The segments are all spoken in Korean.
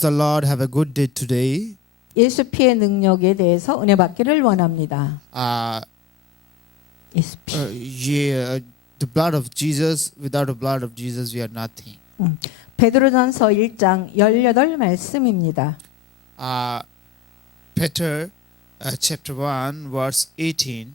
The Lord have a good day today. 예수 피의 능력에 대해서 은혜 받기를 원합니다. 예수 피. The blood of Jesus. Without the blood of Jesus, we are nothing. 베드로전서 1장 18 말씀입니다. Peter, chapter 1, verse 18.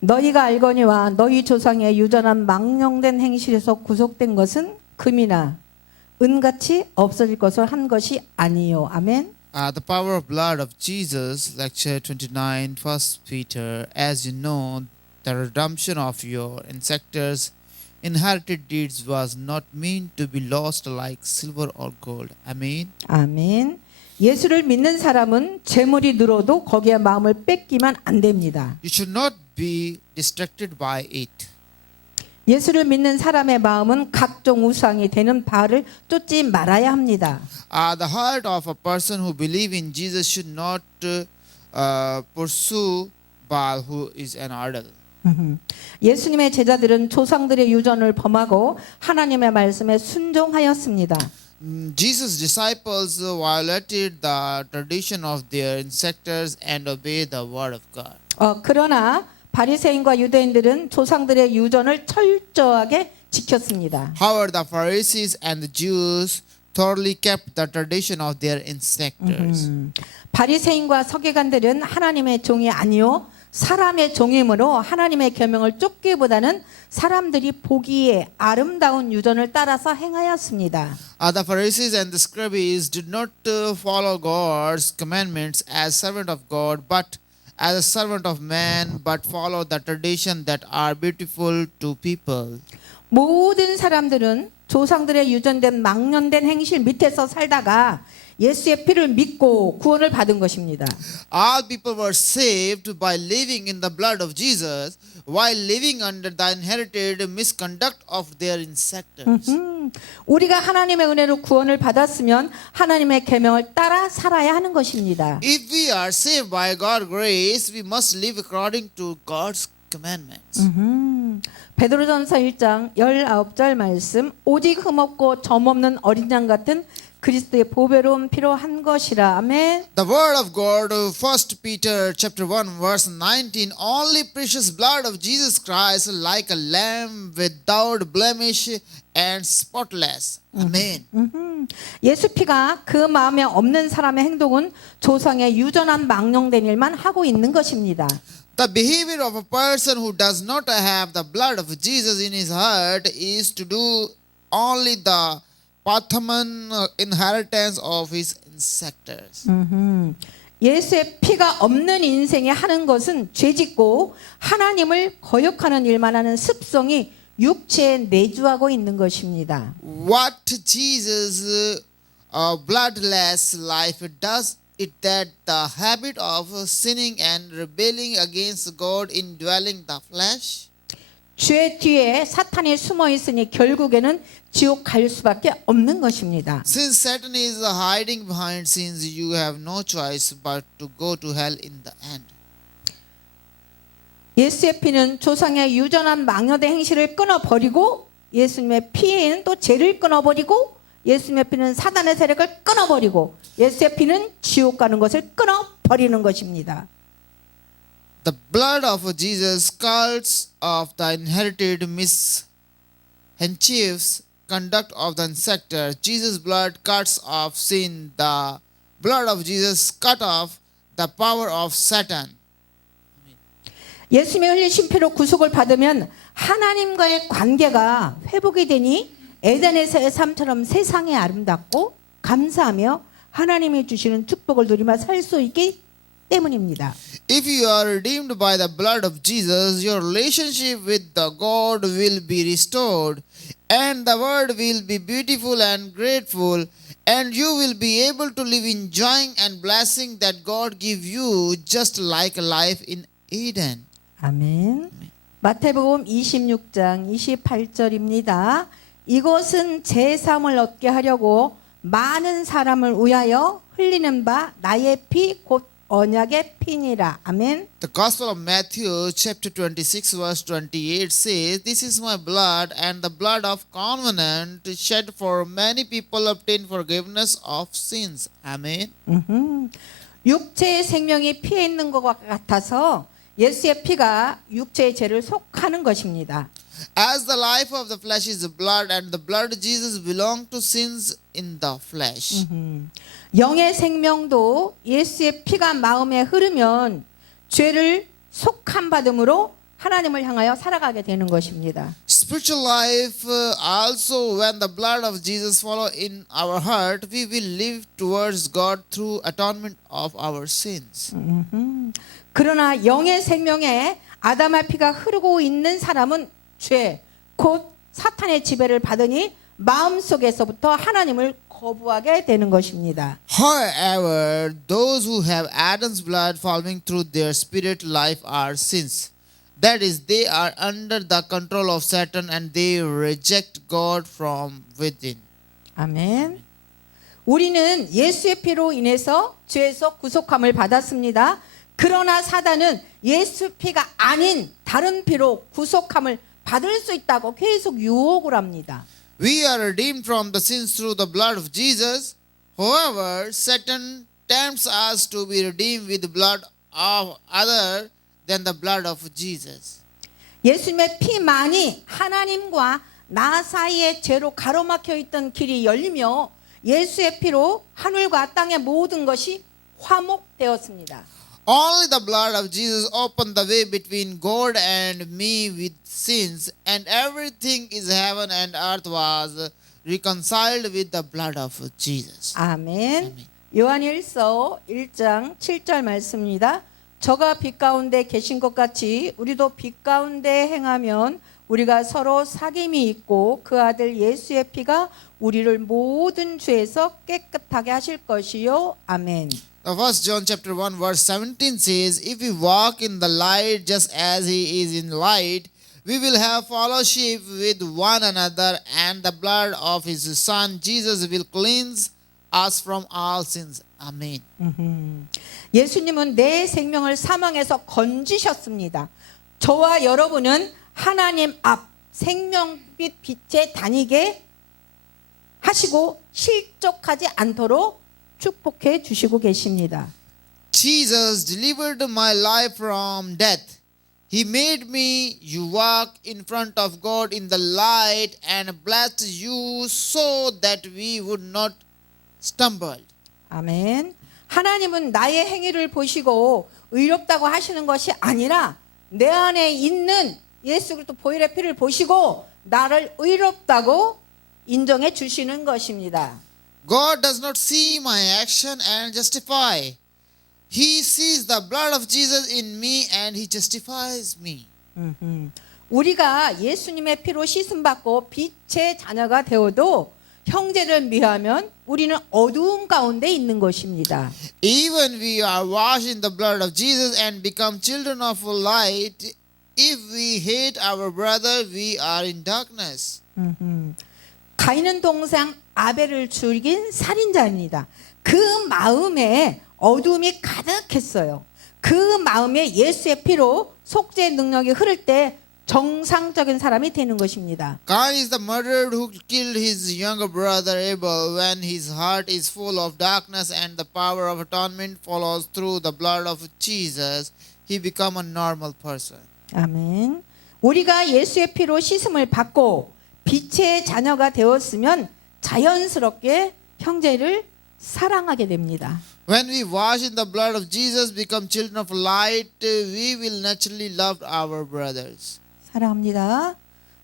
너희가 알거니와 너희 조상의 유전한 망령된 행실에서 구속된 것은 금이나 은같이 없어질 것을 한 것이 아니요. 아멘. The power of blood of Jesus, lecture 29, 1 Peter. As you know, the redemption of your ancestors' inherited deeds was not meant to be lost like silver or gold. Amen. 아멘. 예수를 믿는 사람은 재물이 늘어도 거기에 마음을 뺏기면 안 됩니다. You should not be distracted by it. 예수를 믿는 사람의 마음은 각종 우상이 되는 바알을 쫓지 말아야 합니다. The heart of a person who believes in Jesus should not pursue Baal, who is an idol. 예수님의 제자들은 조상들의 유전을 범하고 하나님의 말씀에 순종하였습니다. Jesus' disciples violated the tradition of their ancestors and obeyed the word of God. 그러나 바리새인과 유대인들은 조상들의 유전을 철저하게 지켰습니다. However, the Pharisees and the Jews thoroughly kept the tradition of their ancestors. 바리새인과 서기관들은 하나님의 종이 아니요 사람의 종이므로 하나님의 계명을 쫓기보다는 사람들이 보기에 아름다운 유전을 따라서 행하였습니다. The Pharisees and the scribes did not follow God's commandments as servant of God, but as a servant of man, but follow the tradition that are beautiful to people. 모든 사람들은 조상들의 유전된 망령된 행실 밑에서 살다가 예수의 피를 믿고 구원을 받은 것입니다. All people were saved by living in the blood of Jesus, while living under the inherited misconduct of their ancestors. 우리가 하나님의 은혜로 구원을 받았으면 하나님의 계명을 따라 살아야 하는 것입니다. If we are saved by God's grace, we must live according to God's commandments. 베드로전서 1장 19절 말씀 오직 흠없고 점없는 어린 양 같은 그리스도의 보배로운 피로 한 것이라. 아멘. The word of God, 1 Peter chapter 1 verse 19, only precious blood of Jesus Christ like a lamb without blemish and spotless. Amen. 예수 피가 그 마음에 없는 사람의 행동은 조상의 유전한 망령된 일만 하고 있는 것입니다. The behavior of a person who does not have the blood of Jesus in his heart is to do only the Pathaman inheritance of his ancestors. 예수의 피가 없는 인생에 하는 것은 죄짓고 하나님을 거역하는 일만 하는 습성이 육체에 내주하고 있는 것입니다. What Jesus' bloodless life does it that the habit of sinning and rebelling against God indwelling the flesh? 죄 뒤에 사탄이 숨어 있으니 결국에는 지옥 갈 수밖에 없는 것입니다. Since Satan is hiding behind sins, you have no choice but to go to hell in the end. 예수의 피는 조상의 유전한 망령된 행실을 끊어버리고 예수님의 피에는 또 죄를 끊어버리고 예수님의 피는 사단의 세력을 끊어버리고 예수의 피는 지옥 가는 것을 끊어버리는 것입니다. The blood of Jesus cuts off the inherited mischievous conduct of the ancestor. Jesus' blood cuts off sin. The blood of Jesus cut off the power of Satan. 예수님의 흘리신 피로 구속을 받으면 하나님과의 관계가 회복이 되니 에덴에서의 삶처럼 세상이 아름답고 감사하며 하나님이 주시는 축복을 누리며 살 수 있기 때문입니다. If you are redeemed by the blood of Jesus, your relationship with the God will be restored, and the world will be beautiful and grateful, and you will be able to live enjoying and blessing that God give you, just like a life in Eden. 아멘. 마태복음 26장 28절입니다. 이것은 제3을 얻게 하려고 많은 사람을 위하여 흘리는 바 나의 피 곧 언약의 피니라. 아멘. The Gospel of Matthew chapter 26 verse 28 says, "This is my blood and the blood of covenant shed for many people obtain forgiveness of sins." Amen. 육체의 생명이 피에 있는 것과 같아서 예수의 피가 육체의 죄를 속하는 것입니다. As the life of the flesh is the blood and the blood of Jesus belong to sins in the flesh. 영의 생명도 예수의 피가 마음에 흐르면 죄를 속한 받음으로 하나님을 향하여 살아가게 되는 것입니다. Spiritual life also, when the blood of Jesus follow in our heart, we will live towards God through atonement of our sins. 그러나 영의 생명에 아담의 피가 흐르고 있는 사람은 죄, 곧 사탄의 지배를 받으니 마음속에서부터 하나님을 거부하게 되는 것입니다. However, those who have Adam's blood flowing through their spirit life are sins. That is, they are under the control of Satan and they reject God from within. 아멘. 우리는 예수의 피로 인해서 죄에서 구속함을 받았습니다. 그러나 사단은 예수 피가 아닌 다른 피로 구속함을 받을 수 있다고 계속 유혹을 합니다. We are redeemed from the sins through the blood of Jesus. However, Satan tempts us to be redeemed with the blood of other than the blood of Jesus. 예수님의 피만이 하나님과 나 사이의 죄로 가로막혀 있던 길이 열리며 예수의 피로 하늘과 땅의 모든 것이 화목되었습니다. Only the blood of Jesus opened the way between God and me with sins, and everything is heaven and earth was reconciled with the blood of Jesus. 아멘. 요한일서 1장 7절 말씀입니다. 저가 빛 가운데 계신 것 같이 우리도 빛 가운데 행하면 우리가 서로 사귐이 있고 그 아들 예수의 피가 우리를 모든 죄에서 깨끗하게 하실 것이요. 아멘. The first John chapter 1 verse 17 says, "If we walk in the light just as he is in light, we will have fellowship with one another, and the blood of his son Jesus will cleanse us from all sins." Amen. 예수님은 내 생명을 사망에서 건지셨습니다. 저와 여러분은 하나님 앞 생명빛 빛에 다니게 하시고 실족하지 않도록 축복해 주시고 계십니다. Jesus delivered my life from death. He made me you walk in front of God in the light and blessed you so that we would not stumble. 아멘. 하나님은 나의 행위를 보시고 의롭다고 하시는 것이 아니라 내 안에 있는 예수 그리스도 보혈의 피를 보시고 나를 의롭다고 인정해 주시는 것입니다. God does not see my action and justify. He sees the blood of Jesus in me and he justifies me. 우리가 예수님의 피로 씻음 받고 빛의 자녀가 되어도 형제를 미하면 우리는 어두움 가운데 있는 것입니다. Even we are washed in the blood of Jesus and become children of light, if we hate our brother, we are in darkness. 가인은 동생 아벨을 죽인 살인자입니다. 그 마음에 어둠이 가득했어요. 그 마음에 예수의 피로 속죄의 능력이 흐를 때 정상적인 사람이 되는 것입니다. Cain is the murderer who killed his younger brother Abel. When his heart is full of darkness and the power of atonement follows through the blood of Jesus, he become a normal person. 아멘. 우리가 예수의 피로 씻음을 받고 빛의 자녀가 되었으면 자연스럽게 형제를 사랑하게 됩니다. When we wash in the blood of Jesus, become children of light, we will naturally love our brothers. 사랑합니다.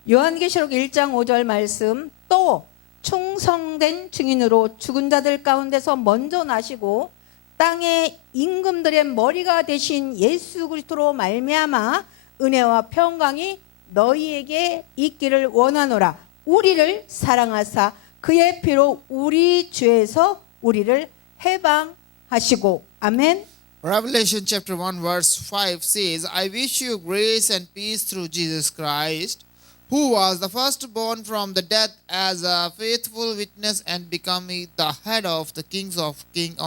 요한계시록 1장 5절 말씀 또 충성된 증인으로 죽은 자들 가운데서 먼저 나시고 땅의 임금들의 머리가 되신 예수 그리스도로 말미암아 은혜와 평강이 너희에게 있기를 원하노라. 우리를 사랑하사 그의 피로 우리 죄에서 우리를 해방하시고. 아멘. Revelation chapter 1 verse 5 says, "I wish you grace and peace through Jesus Christ, who was the firstborn from the dead as a faithful witness and becoming the head of the kings on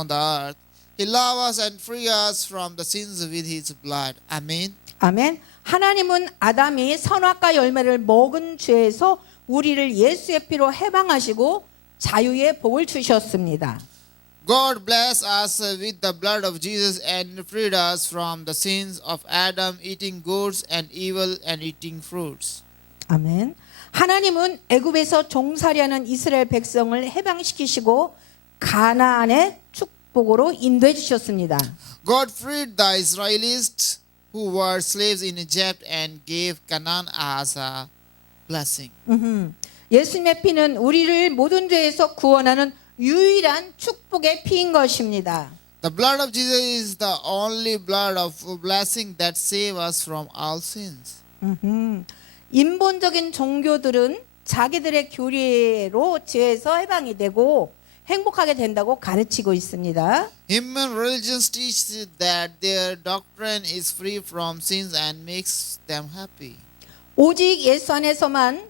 the earth. He loves us and free us from the sins with His blood. Amen. 아멘. 하나님은 아담이 선악과 열매를 먹은 죄에서 우리를 예수의 피로 해방하시고 자유의 복을 주셨습니다. God blessed us with the blood of Jesus and freed us from the sins of Adam, eating goods and evil and eating fruits. 아멘. 하나님은 애굽에서 종살이하는 이스라엘 백성을 해방시키시고 가나안의 축복으로 인도해 주셨습니다. God freed the Israelites who were slaves in Egypt and gave Canaan as a blessing. 예수님의 피는 우리를 모든 죄에서 구원하는 유일한 축복의 피인 것입니다. The blood of Jesus is the only blood of blessing that saves us from all sins. 인본적인 종교들은 자기들의 교리로 죄에서 해방이 되고 행복하게 된다고 가르치고 있습니다. Human religions teach that their doctrine is free from sins and makes them happy. 오직 예수 안에서만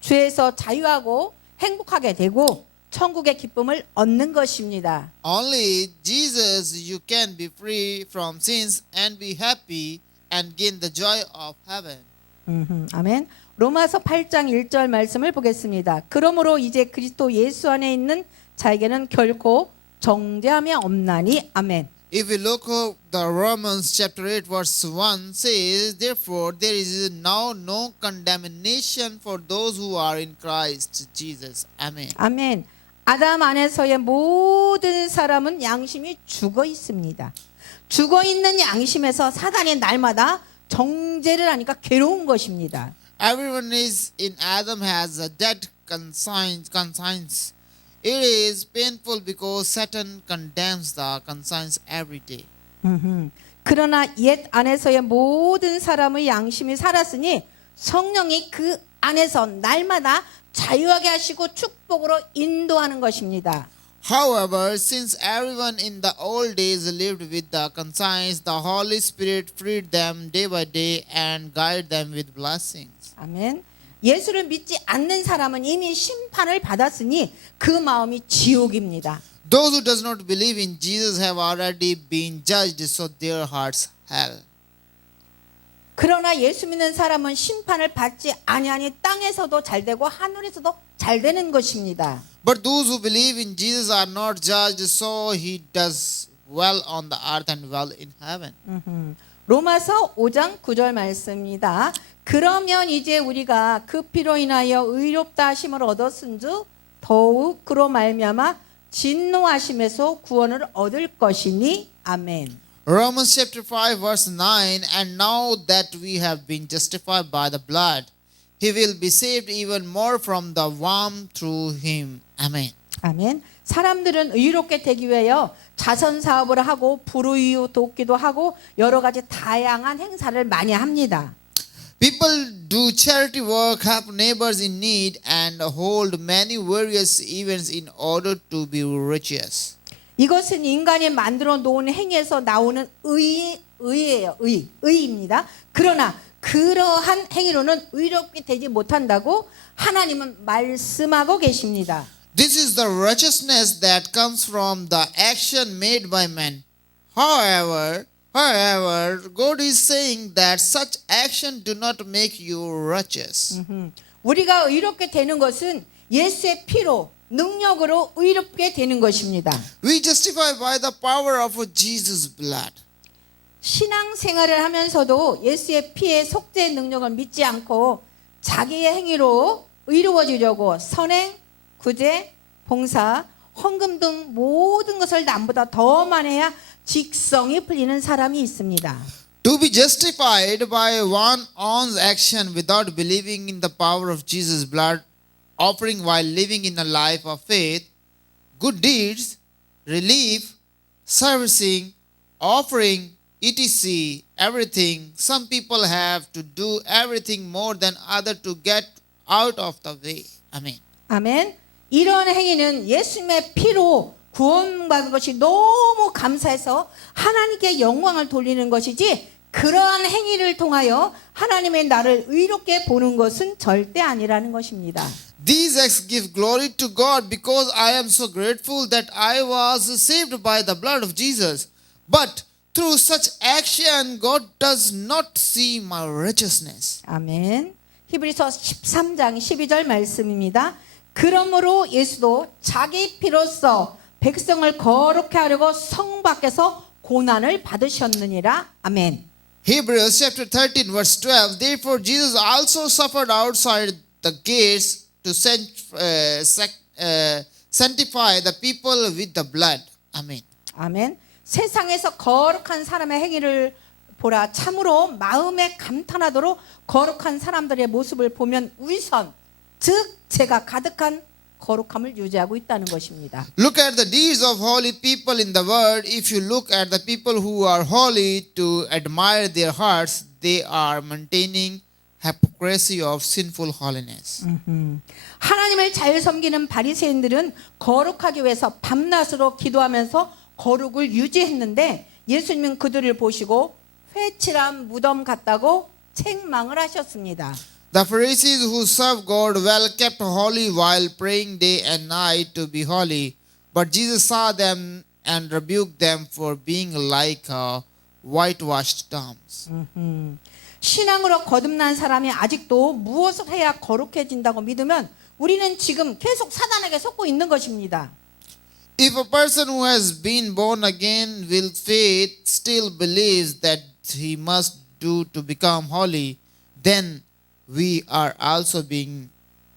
죄에서 자유하고 행복하게 되고 천국의 기쁨을 얻는 것입니다. Only Jesus you can be free from sins and be happy and gain the joy of heaven. 아멘. 로마서 8장 1절 말씀을 보겠습니다. 그러므로 이제 그리스도 예수 안에 있는 자에게는 결코 정죄함이 없나니. 아멘. If we look at the Romans chapter 8 verse 1 says, therefore there is now no condemnation for those who are in Christ Jesus. Amen. 아멘. 아담 안에서의 모든 사람은 양심이 죽어 있습니다. 죽어 있는 양심에서 사단이 날마다 정죄를 하니까 괴로운 것입니다. Everyone is in Adam has a dead conscience. It is painful because Satan condemns the conscience every day. 그러나 옛 안에서의 모든 사람의 양심이 살았으니 성령이 그 안에서 날마다 자유하게 하시고 축복으로 인도하는 것입니다. However, since everyone in the old days lived with the conscience, the Holy Spirit freed them day by day and guided them with blessings. 아멘. 예수를 믿지 않는 사람은 이미 심판을 받았으니 그 마음이 지옥입니다. Those who does not believe in Jesus have already been judged, so their hearts hell. 그러나 예수 믿는 사람은 심판을 받지 아니하니 땅에서도 잘 되고 하늘에서도 잘 되는 것입니다. But those who believe in Jesus are not judged, so he does well on the earth and well in heaven. 로마서 5장 9절 말씀입니다. 그러면 이제 우리가 그 피로 인하여 의롭다 하심을 얻었은즉 더욱 그로 말미암아 진노하심에서 구원을 얻을 것이니. 아멘. Romans chapter 5 verse 9, and now that we have been justified by the blood, he will be saved even more from the worm through him. Amen. 아멘. 사람들은 의롭게 되기 위하여 자선 사업을 하고 불우이웃 돕기도 하고 여러 가지 다양한 행사를 많이 합니다. People do charity work, help neighbors in need, and hold many various events in order to be righteous. 이것은 인간이 만들어 놓은 행위에서 나오는 의예요. 의입니다. 그러나 그러한 행위로는 의롭게 되지 못한다고 하나님은 말씀하고 계십니다. This is the righteousness that comes from the action made by man. However, God is saying that such action do not make you righteous. 우리가 의롭게 되는 것은 예수의 피로 능력으로 의롭게 되는 것입니다. We justify by the power of Jesus' blood. 신앙생활을 하면서도 예수의 피의 속죄의 능력을 믿지 않고 자기의 행위로 의로워지려고 선행, 구제, 봉사, 헌금 등 모든 것을 남보다 더 많이 해야 직성이 풀리는 사람이 있습니다. To be justified by one's own action without believing in the power of Jesus' blood, offering while living in a life of faith, good deeds, relief, servicing, offering, etc. everything. Some people have to do everything more than others to get out of the way. Amen. 아멘. 이런 행위는 예수님의 피로 구원받은 것이 너무 감사해서 하나님께 영광을 돌리는 것이지 그러한 행위를 통하여 하나님의 나를 의롭게 보는 것은 절대 아니라는 것입니다. These acts give glory to God because I am so grateful that I was saved by the blood of Jesus. But through such action, God does not see my righteousness. 아멘. 히브리서 13장 12절 말씀입니다. 그러므로 예수도 자기 피로써 백성을 거룩해 하려고 성 밖에서 고난을 받으셨느니라. 아멘. Hebrews chapter 13 verse 12. Therefore Jesus also suffered outside the gates to sanctify the people with the blood. Amen. 아멘. 세상에서 거룩한 사람의 행위를 보라. 참으로 마음에 감탄하도록 거룩한 사람들의 모습을 보면 위선, 즉 제가 가득한 거룩함을 유지하고 있다는 것입니다. Look at the deeds of holy people in the world. If you look at the people who are holy to admire their hearts, they are maintaining hypocrisy of sinful holiness. 하나님을 잘 섬기는 바리새인들은 거룩하기 위해서 밤낮으로 기도하면서 거룩을 유지했는데 예수님은 그들을 보시고 회칠한 무덤 같다고 책망을 하셨습니다. The Pharisees who serve God well kept holy while praying day and night to be holy. But Jesus saw them and rebuked them for being like whitewashed tombs. 신앙으로 거듭난 사람이 아직도 무엇을 해야 거룩해진다고 믿으면 우리는 지금 계속 사단에게 속고 있는 것입니다. If a person who has been born again with faith still believes that he must do to become holy, then we are also being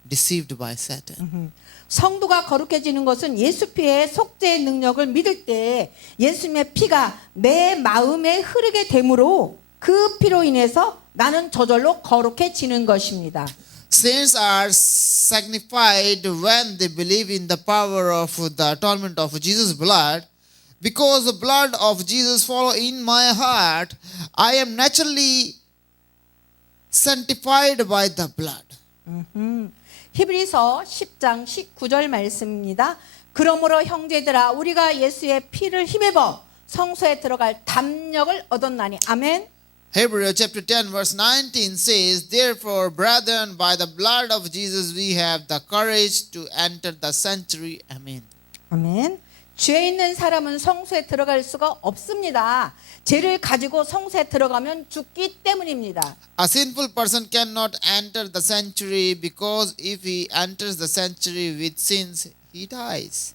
deceived by Satan. 성도가 거룩해지는 것은 예수 피의 속죄의 능력을 믿을 때 예수님의 피가 내 마음에 흐르게 되므로 그 피로 인해서 나는 저절로 거룩해지는 것입니다. Saints are sanctified when they believe in the power of the atonement of Jesus' blood. Because the blood of Jesus flow in my heart, I am naturally sanctified by the blood. 히브리서 10장 19절 말씀입니다. 그러므로 형제들아 우리가 예수의 피를 힘입어 성소에 들어갈 담력을 얻었나니. 아멘. Hebrews chapter 10 verse 19 says, Therefore, brethren, by the blood of Jesus we have the courage to enter the sanctuary. Amen. 아멘. 죄 있는 사람은 성소에 들어갈 수가 없습니다. 죄를 가지고 성소에 들어가면 죽기 때문입니다. A sinful person cannot enter the sanctuary because if he enters the sanctuary with sins, he dies.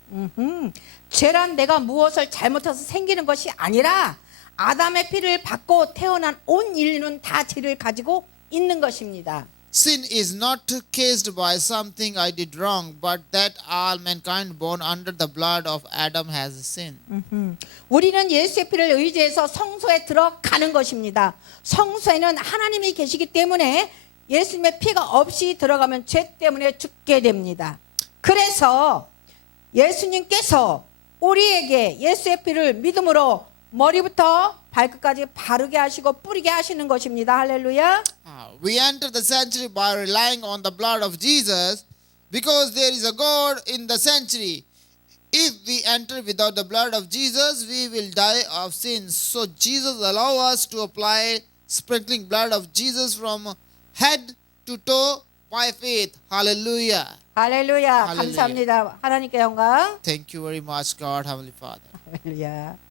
죄란 내가 무엇을 잘못해서 생기는 것이 아니라 아담의 피를 받고 태어난 온 인류는 다 죄를 가지고 있는 것입니다. Sin is not caused by something I did wrong, but that all mankind born under the blood of Adam has sinned. 우리는 예수의 피를 의지해서 성소에 들어가는 것입니다. 성소에는 하나님이 계시기 때문에 예수님의 피가 없이 들어가면 죄 때문에 죽게 됩니다. 그래서 예수님께서 우리에게 예수의 피를 믿음으로 머리부터 발끝까지 바르게 하시고 뿌리게 하시는 것입니다. 할렐루야. We enter the sanctuary by relying on the blood of Jesus because there is a God in the sanctuary. If we enter without the blood of Jesus, we will die of sins. So Jesus allows us to apply sprinkling blood of Jesus from head to toe by faith. Hallelujah. 할렐루야. 할렐루야. 감사합니다. 하나님께 영광. Thank you very much, God, Heavenly Father. 할렐루야.